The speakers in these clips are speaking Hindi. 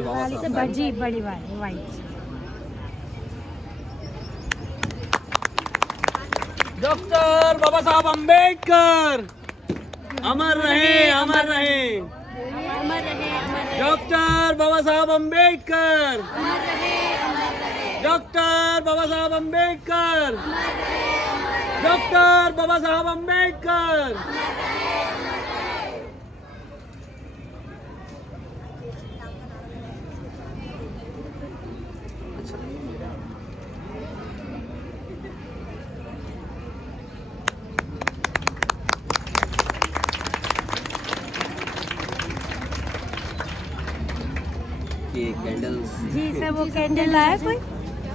वाली से बड़ी बड़ी वाली वाइट। डॉक्टर बाबा साहब अम्बेडकर अमर रहे, अमर रहे। अमर रहे, अमर रहे। डॉक्टर बाबा साहब अम्बेडकर, अमर रहे, अमर रहे। डॉक्टर बाबा साहब अम्बेडकर, डॉक्टर बाबा साहब अम्बेडकर। ये कैंडल्स जी सर, वो कैंडल लाया कोई?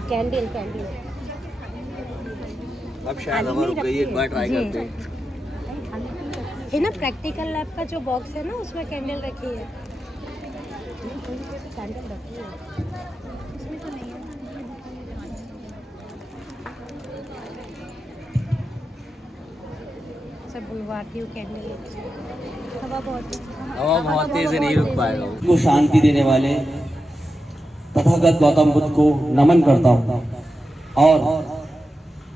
कैंडल कैंडल अब शायद हमारे को एक बार ट्राई करते हैं। है ना, प्रैक्टिकल लैब का जो बॉक्स है ना, उसमें कैंडल रखी है। कैंडल रखी है उसमें तो नहीं है। सब बुलवाती हूँ कैंडल। हवा बहुत तेज से नहीं रुक पाएगा वो। को शांति देने वाले तथागत गौतम बुद्ध को नमन करता हूँ। और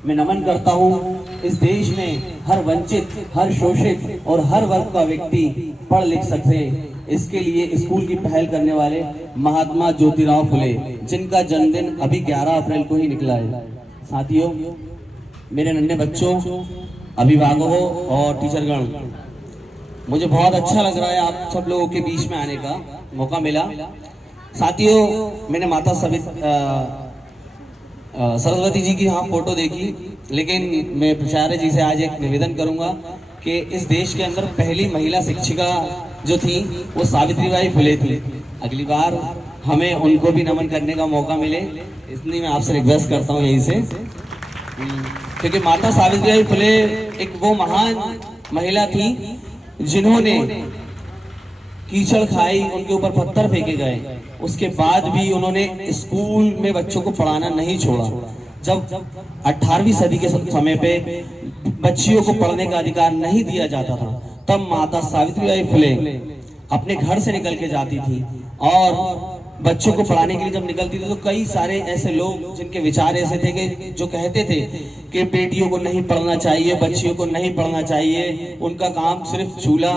मैं नमन करता हूँ इस देश में हर वंचित, हर शोषित और हर वर्ग का व्यक्ति पढ़ लिख सके, इसके लिए स्कूल की पहल करने वाले महात्मा ज्योतिराव फुले, जिनका जन्मदिन अभी 11 अप्रैल को ही निकला है। साथियों, मेरे नन्हे बच्चों, अभिभावकों और टीचरगण, मुझे बहुत अच्छा लग रहा है आप सब लोगों के बीच में आने का मौका मिला। साथियों, मैंने माता सरस्वती जी की यहाँ फोटो देखी, लेकिन मैं प्राचार्य जी से आज एक निवेदन करूंगा कि इस देश के अंदर पहली महिला शिक्षिका जो थी वो सावित्रीबाई फुले थी। अगली बार हमें उनको भी नमन करने का मौका मिले, इसलिए मैं आपसे रिक्वेस्ट करता हूँ यहीं से, क्योंकि माता सावित्रीबाई फुले एक वो महान महिला थी जिन्होंने कीचड़ खाई, उनके ऊपर पत्थर फेंके गए, उसके बाद भी उन्होंने स्कूल में बच्चों को पढ़ाना नहीं छोड़ा। जब 18वीं सदी के समय पे बच्चियों को पढ़ने का अधिकार नहीं दिया जाता था, तब माता सावित्रीबाई फुले अपने घर से निकल के जाती थी और बच्चों को पढ़ाने के लिए जब निकलती थी तो कई सारे ऐसे लोग जिनके विचार ऐसे थे कि जो कहते थे कि बेटियों को नहीं पढ़ना चाहिए, बच्चियों को नहीं पढ़ना चाहिए, उनका काम सिर्फ चूल्हा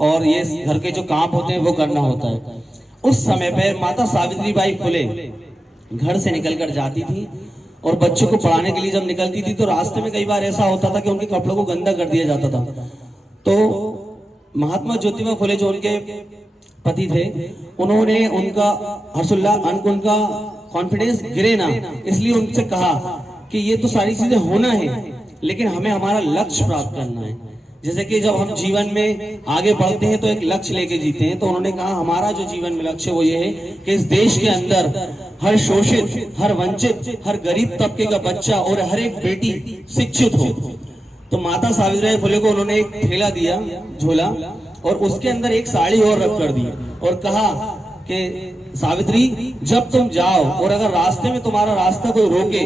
और ये घर के जो काम होते हैं वो करना होता है। उस समय पे माता सावित्रीबाई फुले घर से निकलकर जाती थी और बच्चों को पढ़ाने के लिए जब निकलती थी तो रास्ते में कई बार ऐसा होता था कि उनके कपड़ों को गंदा कर दिया जाता था। तो महात्मा ज्योतिबा फुले जो उनके पति थे, उन्होंने उनका उनका कॉन्फिडेंस गिरे ना, इसलिए उनसे कहा कि ये तो सारी चीजें होना है, लेकिन हमें हमारा लक्ष्य प्राप्त करना है। जैसे कि जब हम जीवन में आगे बढ़ते हैं तो एक लक्ष्य लेके जीते हैं, तो उन्होंने कहा हमारा जो जीवन में लक्ष्य वो ये है कि इस देश के अंदर हर शोषित, हर वंचित, हर गरीब तबके का बच्चा और हर एक बेटी शिक्षित हो। तो माता सावित्रीबाई फुले को उन्होंने एक थैला दिया, झोला, और उसके अंदर एक साड़ी और रख कर दी और कहा कि सावित्री, जब तुम जाओ और अगर रास्ते में तुम्हारा रास्ता कोई रोके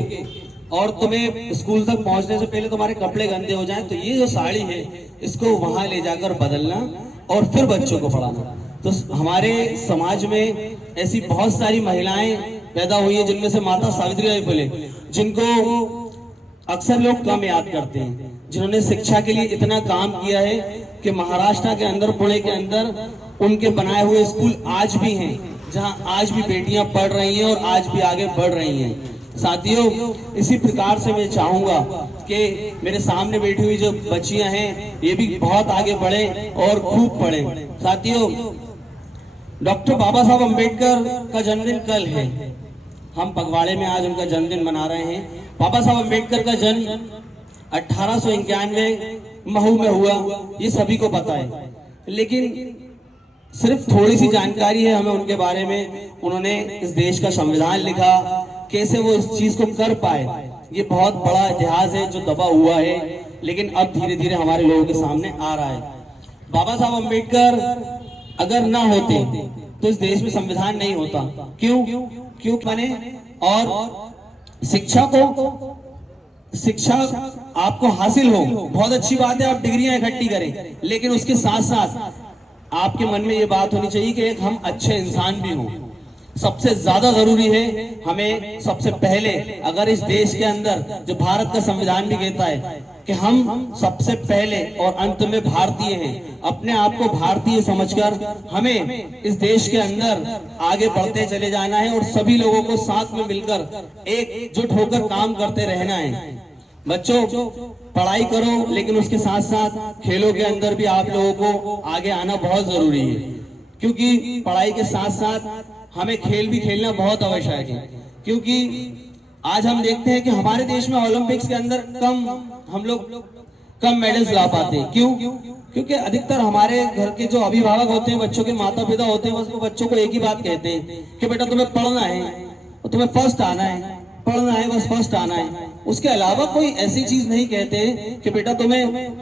और तुम्हें स्कूल तक पहुंचने से पहले तुम्हारे कपड़े गंदे हो जाएं, तो ये जो साड़ी है इसको वहां ले जाकर बदलना और फिर बच्चों को पढ़ाना। तो हमारे समाज में ऐसी बहुत सारी महिलाएं पैदा हुई है जिनमें से माता सावित्रीबाई फुले, जिनको अक्सर लोग कम याद करते हैं, जिन्होंने शिक्षा के लिए इतना काम किया है कि महाराष्ट्र के अंदर, पुणे के अंदर उनके बनाए हुए स्कूल आज भी हैं, जहां आज भी बेटियां पढ़ रही हैं और आज भी आगे बढ़ रही हैं। साथियों, इसी प्रकार से मैं चाहूंगा कि मेरे सामने बैठी हुई जो बच्चियां हैं ये भी बहुत आगे बढ़े और खूब पढ़े। साथियों, डॉक्टर बाबा साहब अम्बेडकर का जन्मदिन कल है, हम पगवाड़े में आज उनका जन्मदिन मना रहे हैं। बाबा साहब अम्बेडकर का जन्म 1891 महू में हुआ, ये सभी को पता है, लेकिन सिर्फ थोड़ी सी जानकारी है हमें उनके बारे में। उन्होंने इस देश का संविधान लिखा, कैसे वो इस चीज को कर पाए, ये बहुत बड़ा इतिहास है जो दबा हुआ है, लेकिन अब धीरे धीरे हमारे लोगों के सामने आ रहा है। बाबा साहब अम्बेडकर अगर ना होते तो इस देश में संविधान नहीं होता। क्यों बने? और शिक्षा आपको हासिल हो, बहुत अच्छी बात है, आप डिग्रियां इकट्ठी करें, लेकिन उसके साथ साथ आपके मन में ये बात होनी चाहिए कि एक हम अच्छे इंसान भी हों। सबसे ज्यादा जरूरी है हमें सबसे पहले, अगर इस देश के अंदर जो भारत का संविधान भी कहता है कि हम सबसे पहले और अंत में भारतीय हैं, अपने आप को भारतीय समझकर हमें इस देश के अंदर आगे बढ़ते चले जाना है और सभी लोगों को साथ में मिलकर एकजुट होकर काम करते रहना है। बच्चों, पढ़ाई करो लेकिन उसके साथ साथ खेलों के अंदर भी आप लोगों को आगे आना बहुत जरूरी है, क्योंकि पढ़ाई के साथ साथ हमें खेल भी खेलना बहुत आवश्यक है। क्योंकि आज हम देखते हैं कि हमारे देश में ओलंपिक्स के अंदर हम लोग कम मेडल्स ला पाते हैं। क्यों? क्योंकि अधिकतर हमारे घर के जो अभिभावक होते हैं, बच्चों के माता पिता होते हैं, बस वो बच्चों को एक ही बात कहते हैं कि बेटा तुम्हें पढ़ना है, तुम्हें फर्स्ट आना है, पढ़ना है, बस फर्स्ट आना है। उसके अलावा कोई ऐसी चीज नहीं कहते कि बेटा तुम्हें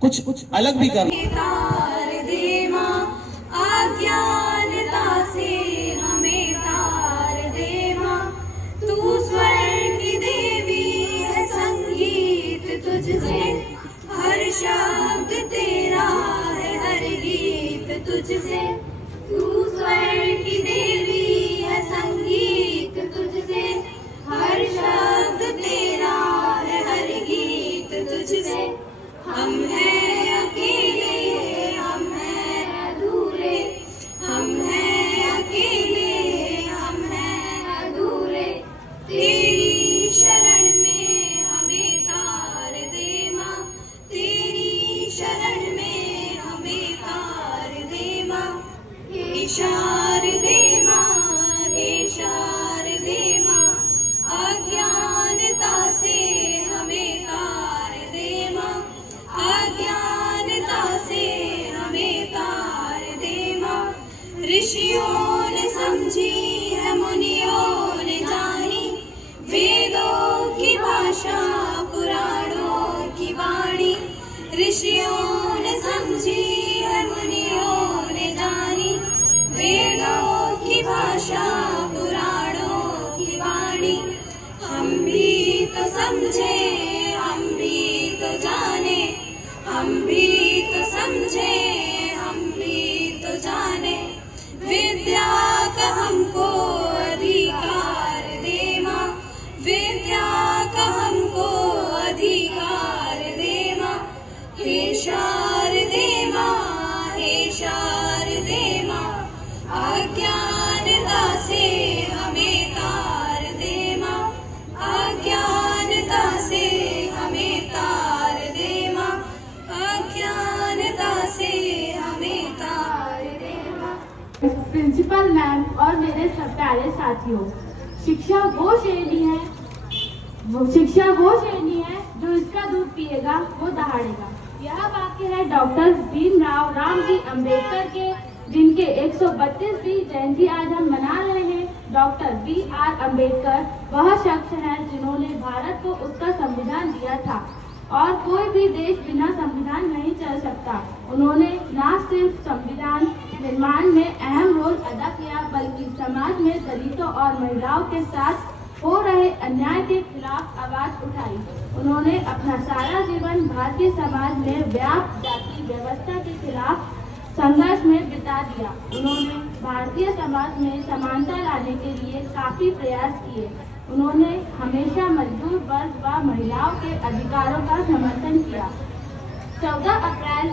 कुछ अलग भी करना। तुझसे हर शब्द तेरा है, हर गीत तुझसे, तू स्वर की देवी है, संगीत तुझसे, हर शब्द तेरा है, हर गीत तुझसे। हम हैं अकेले, हम हैं अधूरे, हम हैं अकेले, हम हैं अधूरे, तेरी शरण में हमें तार दे माँ, तेरी शरण में हमें तार दे माँ। हे शारदे माँ, हे शारदे माँ, अज्ञानता से हमें तार दे माँ, अज्ञानता से हमें तार दे माँ। ऋषियों ने समझी है, मुनियों ने जानी, वेदों की भाषा, पुराणों की वाणी। ऋषियों ने समझी है, मुनियों ने जानी, वेदों की भाषा, पुराणों की वाणी। हम भी तो समझे, हम भी तो जाने, हम भी तो समझे, हम भी तो जाने, विद्या का हमको अधिकार दे माँ, विद्या का हमको अधिकार दे माँ। हे शारदे माँ, हे शारदे माँ, अज्ञानता से हमें तार दे माँ, अज्ञानता से हमें तार दे माँ, अज्ञानता से हमें तार दे माँ। प्रिंसिपल मैम और मेरे सब प्यारे साथियों, शिक्षा वो श्रेणी है, जो इसका दूध पिएगा वो दहाड़ेगा। यह वाक्य है डॉक्टर भीमराव रामजी अम्बेडकर के, जिनके 132वीं जयंती आज हम मना रहे हैं। Doctor B.R. अम्बेडकर वह शख्स है जिन्होंने भारत को उसका संविधान दिया था, और कोई भी देश बिना संविधान नहीं चल सकता। उन्होंने न सिर्फ संविधान निर्माण में अहम रोल अदा किया, बल्कि समाज में दलितों और महिलाओं के साथ हो रहे अन्याय के खिलाफ आवाज उठाई। उन्होंने अपना सारा जीवन भारतीय समाज में व्याप्त जाति व्यवस्था के खिलाफ संघर्ष में बिता दिया। उन्होंने भारतीय समाज में समानता लाने के लिए काफी प्रयास किए। उन्होंने हमेशा मजदूर वर्ग व महिलाओं के अधिकारों का समर्थन किया। 14 अप्रैल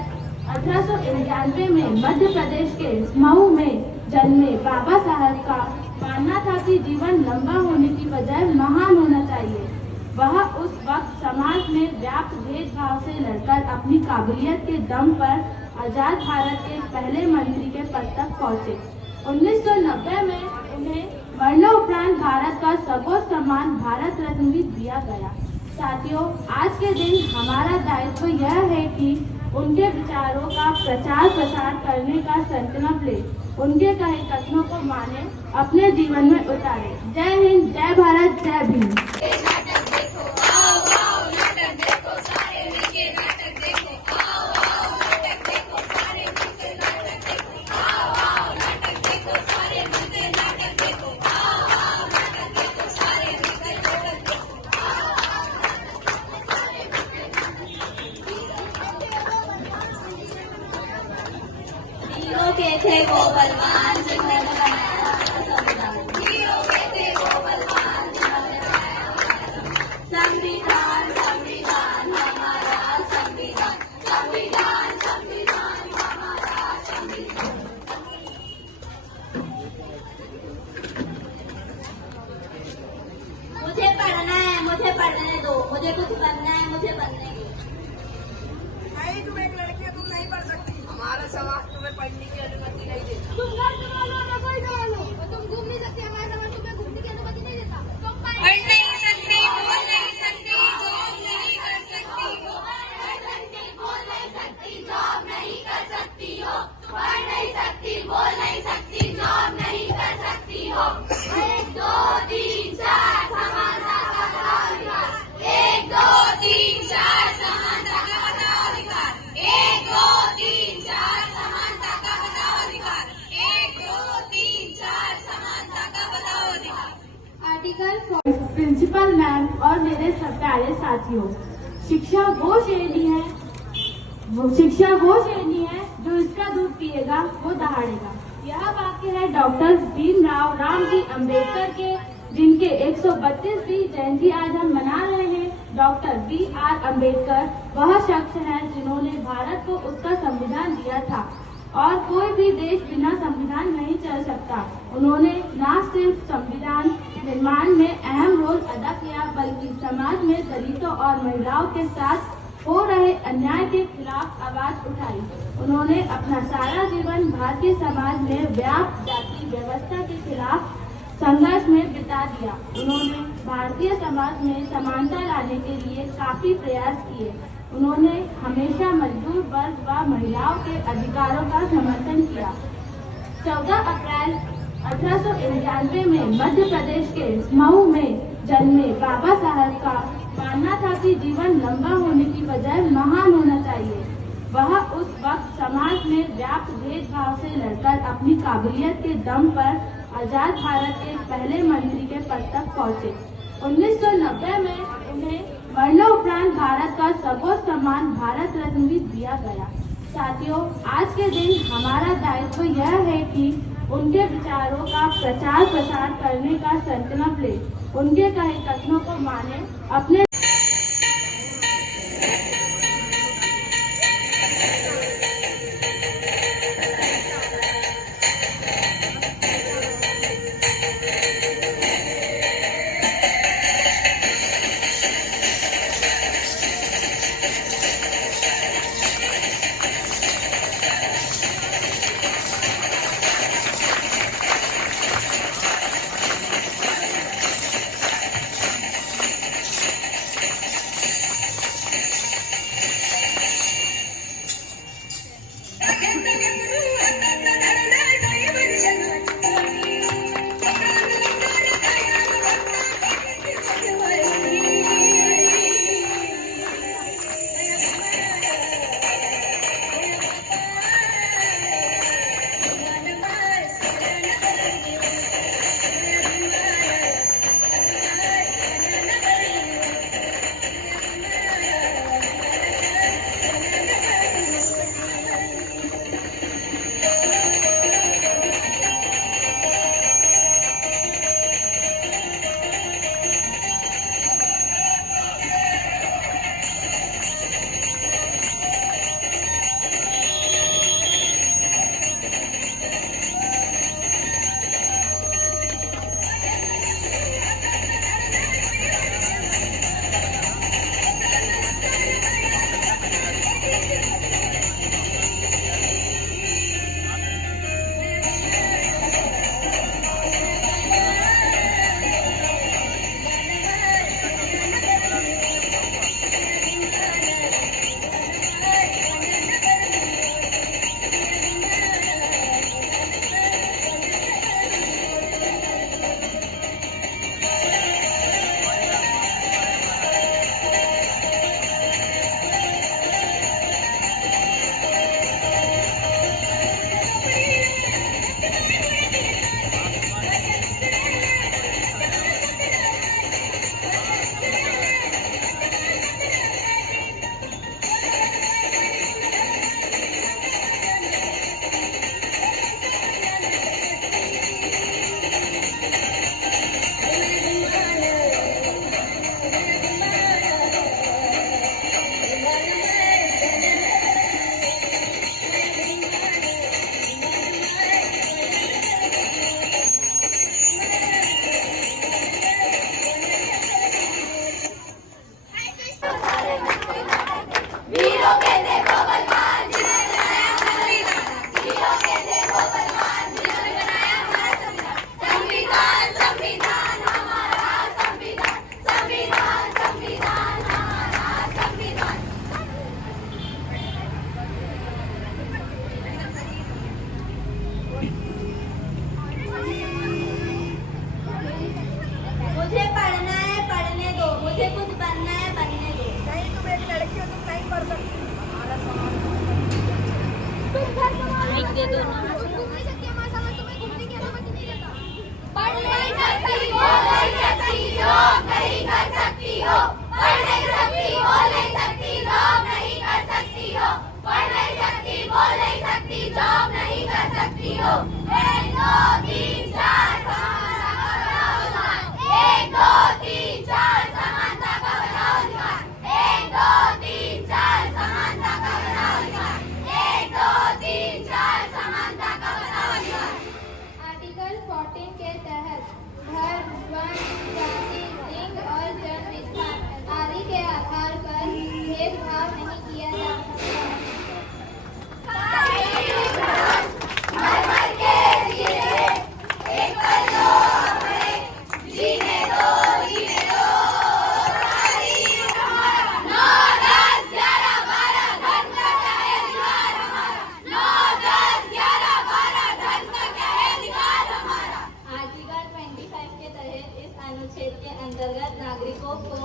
1891 में मध्य प्रदेश के मऊ में जन्मे बाबा साहब का मानना था कि जीवन लंबा होने की बजाय महान होना चाहिए। वह उस वक्त समाज में व्याप्त भेदभाव से लड़कर अपनी काबिलियत के दम पर आजाद भारत के पहले मंत्री के पद तक पहुंचे। 1990 में उन्हें मरणोपरांत भारत का सर्वोच्च सम्मान भारत रत्न भी दिया गया। साथियों, आज के दिन हमारा दायित्व यह है कि उनके विचारों का प्रचार प्रसार करने का संकल्प ले, उनके कहे कथनों को माने, अपने जीवन में उतारे। जय हिंद, जय भारत, जय भीम। के थे वो बलवान जिन्होंने बनाया संविधान। हो। 1 2 3 4 समानता का बताओ अधिकार। 1 2 3 4 समानता का बताओ अधिकार। 1 2 3 4 समानता का बताओ अधिकार। 1 2 3 4 समानता का बताओ अधिकार। आर्टिकल प्रिंसिपल मैम और मेरे सब प्यारे साथियों, शिक्षा वो श्रेणी है जो इसका दूध पिएगा वो दहाड़ेगा। यह वाक्य है डॉक्टर भीमराव रामजी अंबेडकर के, जिनके 132वीं जयंती आज हम मना रहे हैं। Doctor B.R. अम्बेडकर वह शख्स हैं जिन्होंने भारत को उसका संविधान दिया था और कोई भी देश बिना संविधान नहीं चल सकता। उन्होंने न सिर्फ संविधान निर्माण में अहम रोल अदा किया, बल्कि समाज में दलितों और महिलाओं के साथ हो रहे अन्याय के खिलाफ आवाज उठाई। उन्होंने अपना सारा जीवन भारतीय समाज में व्याप्त जाति व्यवस्था के खिलाफ संघर्ष में बिता दिया। उन्होंने भारतीय समाज में समानता लाने के लिए काफी प्रयास किए। उन्होंने हमेशा मजदूर वर्ग व महिलाओं के अधिकारों का समर्थन किया। 14 अप्रैल 1891 में मध्य प्रदेश के मऊ में जन्मे बाबा साहब का मानना था कि जीवन लंबा होने की बजाय महान होना चाहिए। वह उस वक्त समाज में व्याप्त भेदभाव से लड़कर अपनी काबिलियत के दम पर आजाद भारत के पहले मंत्री के पद तक पहुंचे। 1990 में उन्हें मरणोपरांत भारत का सर्वोच्च सम्मान भारत रत्न भी दिया गया। साथियों, आज के दिन हमारा दायित्व यह है कि उनके विचारों का प्रचार प्रसार करने का संकल्प ले, उनके कहे कथनों को माने, अपने ये दोनों घूम नहीं सकती, हमारे साथ तुम्हें घूमने की अनुमति नहीं देता। पढ़ नहीं सकती, बोल नहीं सकती, जॉब नहीं कर सकती हो। पढ़ नहीं सकती, बोल नहीं सकती, जॉब नहीं कर सकती हो। पढ़ नहीं सकती, बोल नहीं सकती, जॉब नहीं कर सकती हो। 1 2 3 4 समानता का बनाओ अधिकार। 1 2 3 4 समानता का बनाओ अधिकार। 1 2 3 4 समानता का बनाओ अधिकार। आर्टिकल 14 के तहत धर्म, वर्ण, जाति, लिंग और जन्म स्थान आदि के आधार पर भेदभाव नहीं किया जा सकता। आर्टिकल 25 के तहत इस अनुच्छेद के अंतर्गत नागरिकों को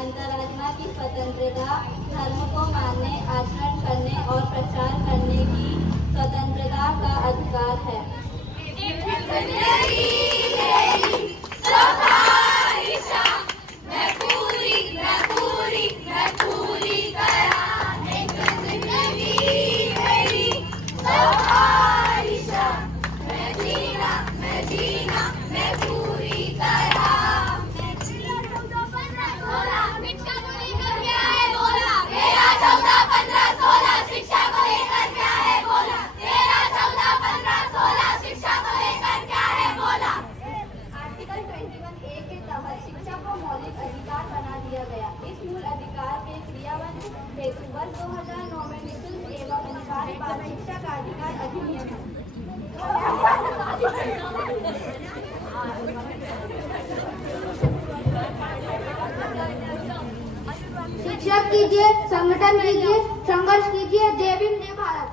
अंतरात्मा की स्वतंत्रता, धर्म को मानने, आचरण करने और प्रचार करने की स्वतंत्रता का अधिकार है। शिक्षा को लेकर क्या है बोला? 13 14 15 16 शिक्षा को लेकर क्या है बोला? आर्टिकल 21A के तहत शिक्षा को मौलिक अधिकार बना दिया गया। इस मूल अधिकार के क्रियान्वयन हेतु वर्ष 2009 में निःशुल्क एवं अधिकार बाल शिक्षा का अधिकार अधिनियम शिक्षक कीजिए, संगठन कीजिए, संघर्ष कीजिए, जय भीम जय भारत।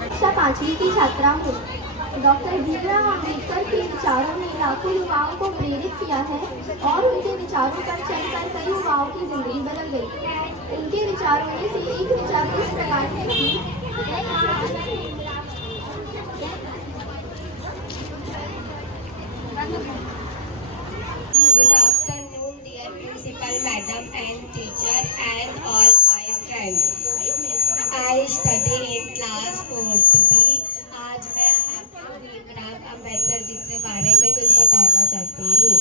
कक्षा 5वीं की छात्रा हूँ। डॉक्टर भीमराव अम्बेडकर के विचारों ने लाखों युवाओं को प्रेरित किया है और उनके विचारों पर चलकर कई युवाओं की जिंदगी बदल गई। उनके विचारों में से एक विचार इस प्रकार है कि Good afternoon, dear principal, madam and teacher and all my friends. I study in class 4th B. आज मैं आपको भीमराव अम्बेडकर जी के बारे में कुछ बताना चाहती हूँ।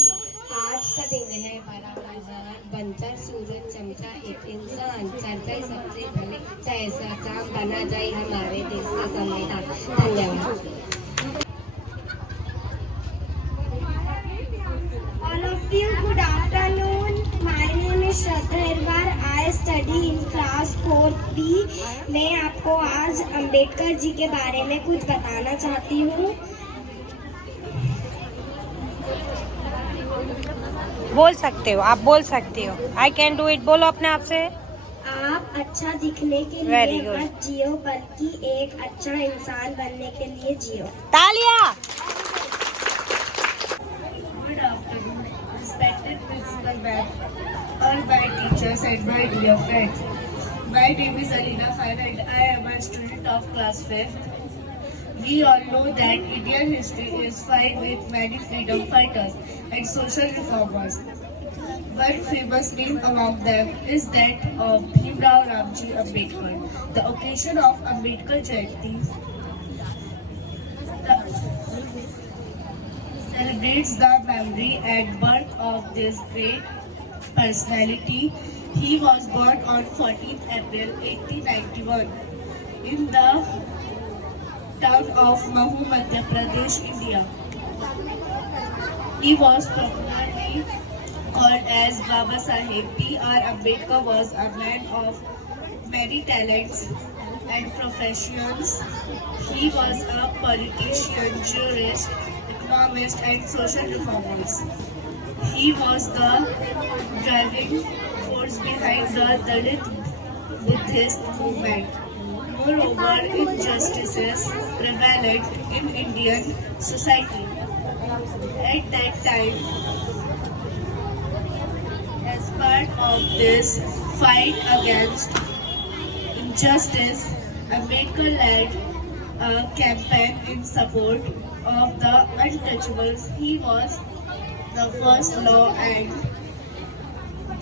आज का दिन है बड़ा बाजार, बंजर सूरज चमचा एक इंसान, चर्चा सबसे पहले जैसा काम बना जाए हमारे देश का संविधान। धन्यवाद। All of you, good afternoon. My name is Shraddha Irwar. I study in class 4th B. मैं आपको आज अंबेडकर जी के बारे में कुछ बताना चाहती हूँ। बोल सकते हो, आप बोल सकते हो। आई कैन डू इट बोलो अपने आप से। आप अच्छा दिखने के Very लिए good. मत जियो, बल्कि एक अच्छा इंसान बनने के लिए जियो। तालियां। Good afternoon, respected principal ma'am, all my teachers and my dear friends. My name is Alina Khan and I am a student of class 5th. We all know that Indian history is filled with many freedom fighters and social reformers. One famous name among them is that of Bhimrao Ramji Ambedkar. The occasion of Ambedkar Jayanti celebrates the memory and birth of this great personality. He was born on 14th April 1891 in the town of Mahu, Madhya Pradesh, India. He was popularly called as Baba Saheb. B.R. Ambedkar was a man of many talents and professions. He was a politician, jurist, economist and social reformers. He was the driving force behind the Dalit Buddhist movement. Moreover, injustices prevalent in Indian society. At that time, as part of this fight against injustice, Ambedkar led a campaign in support of the untouchables. He was the first law and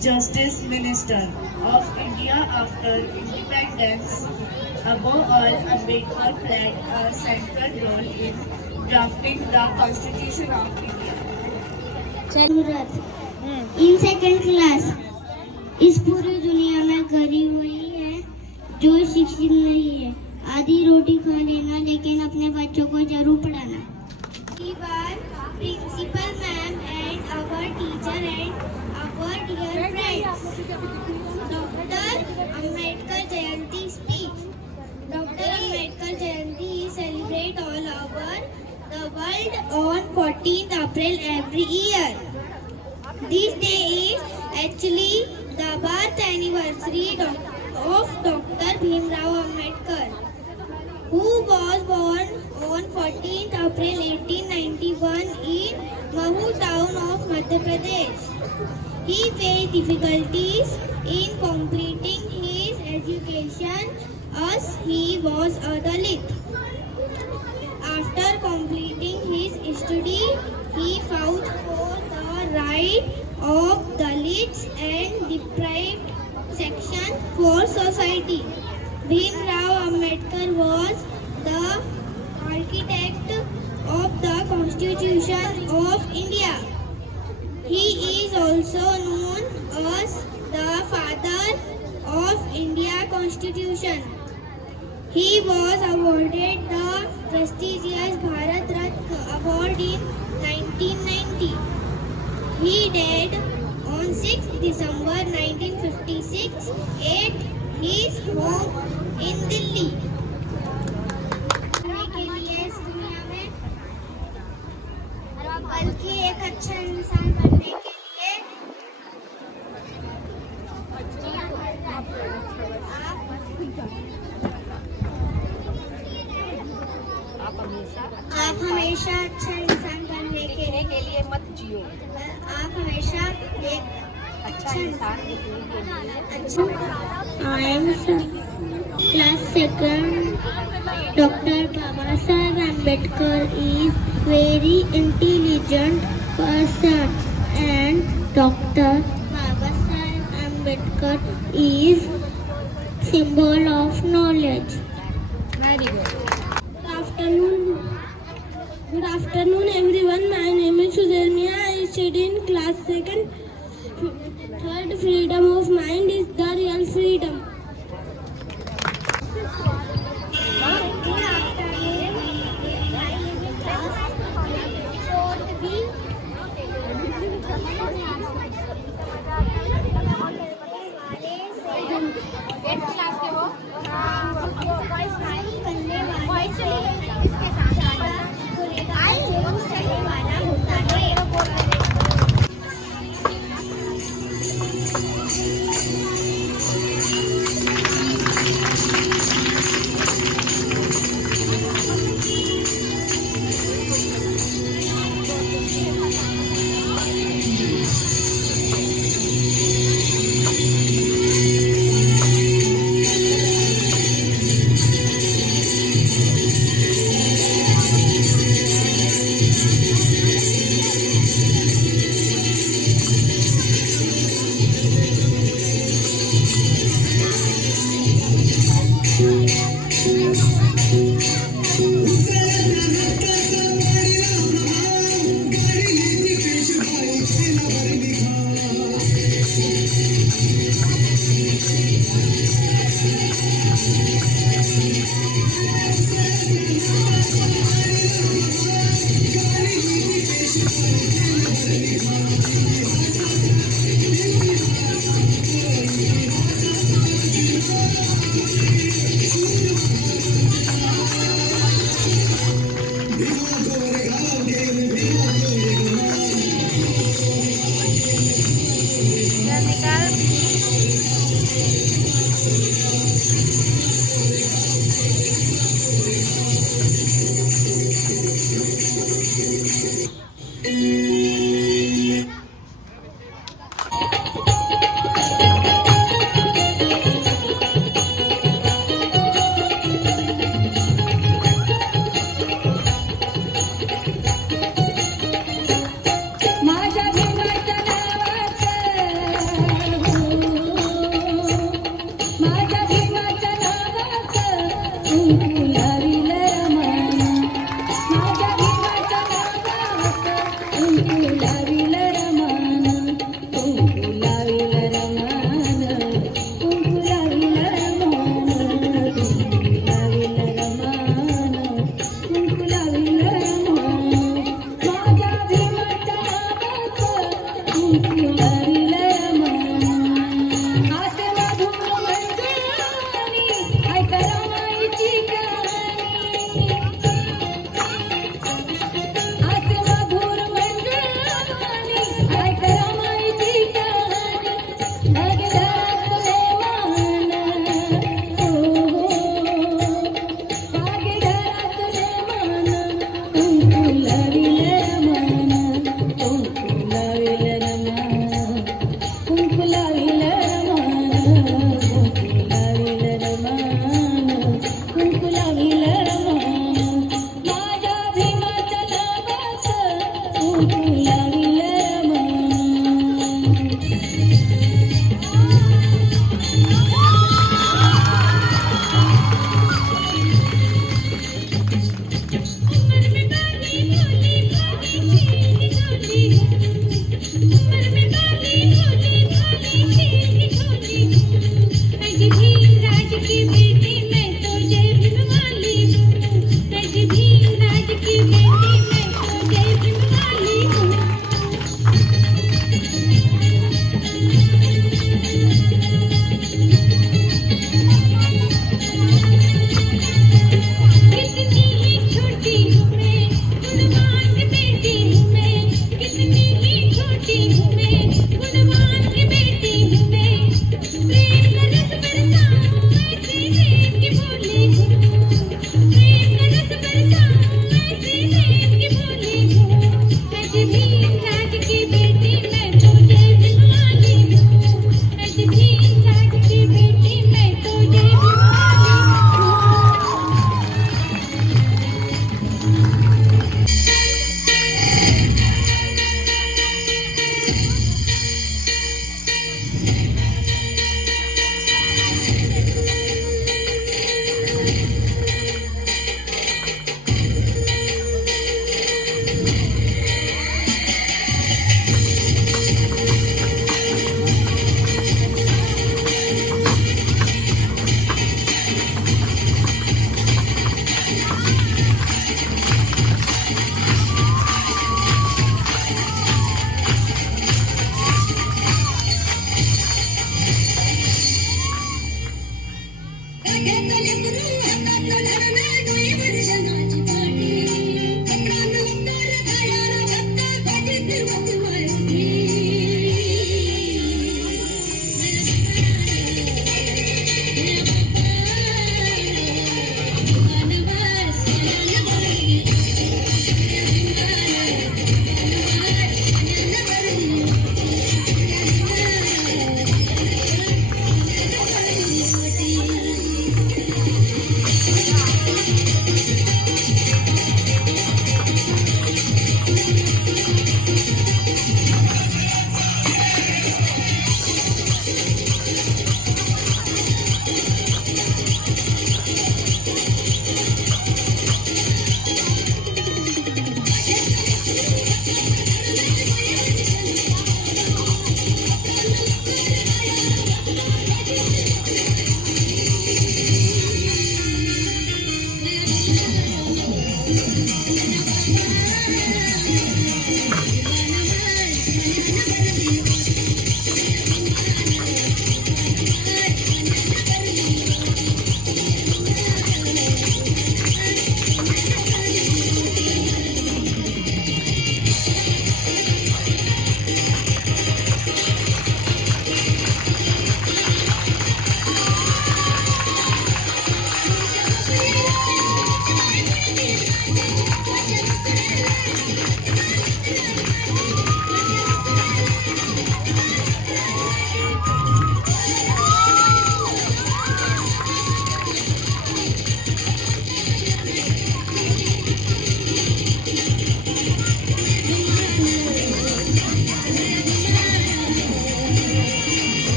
justice minister of India after independence. Above all, Ambedkar played a central role in drafting the Constitution of India. In second class इस पूरी दुनिया में गरीब वही है जो शिक्षित नहीं है। आधी रोटी खा लेना लेकिन अपने बच्चों को जरूर पढ़ाना। Principal ma'am and our teacher and our dear friends, doctor Ambedkar Jayanti speech. Doctor Ambedkar Jayanti celebrate all over the world on 14th April every year. This day is actually the birth anniversary of Dr. Bhimrao Ambedkar, who was born on 14th April 1891 in Mahu town of Madhya Pradesh. He faced difficulties in completing his education as he was a Dalit. After completing his study, he fought for the right of Dalits and deprived section for society. Bhimrao Ambedkar was the architect of the Constitution of India. He is also known as the father of India Constitution. He was awarded the prestigious Bharat Ratna award in 1990. He died on 6 December 1956 at his home in Delhi. के लिए इस दुनिया में बल्कि एक अच्छा इंसान बनने के लिए आप हमेशा अच्छा इंसान बनने के लिए मत जियो। आप हमेशा एक अच्छा इंसान बनने के लिए अच्छा। I am class second. Dr. Babasaheb Ambedkar is very intelligent person, and Dr. Babasaheb Ambedkar is symbol of knowledge. Very good. Good afternoon everyone. My name is Sudermia. I study in class second. Third, freedom of mind is the real freedom. Good afternoon. I live in class 4B. इसके साथ चलने वाला होता है।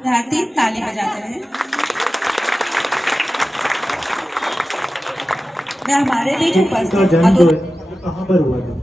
विद्यार्थी ताली बजाते रहे। मैं हमारे बीच का जन्म जो है वो कहाँ पर हुआ था?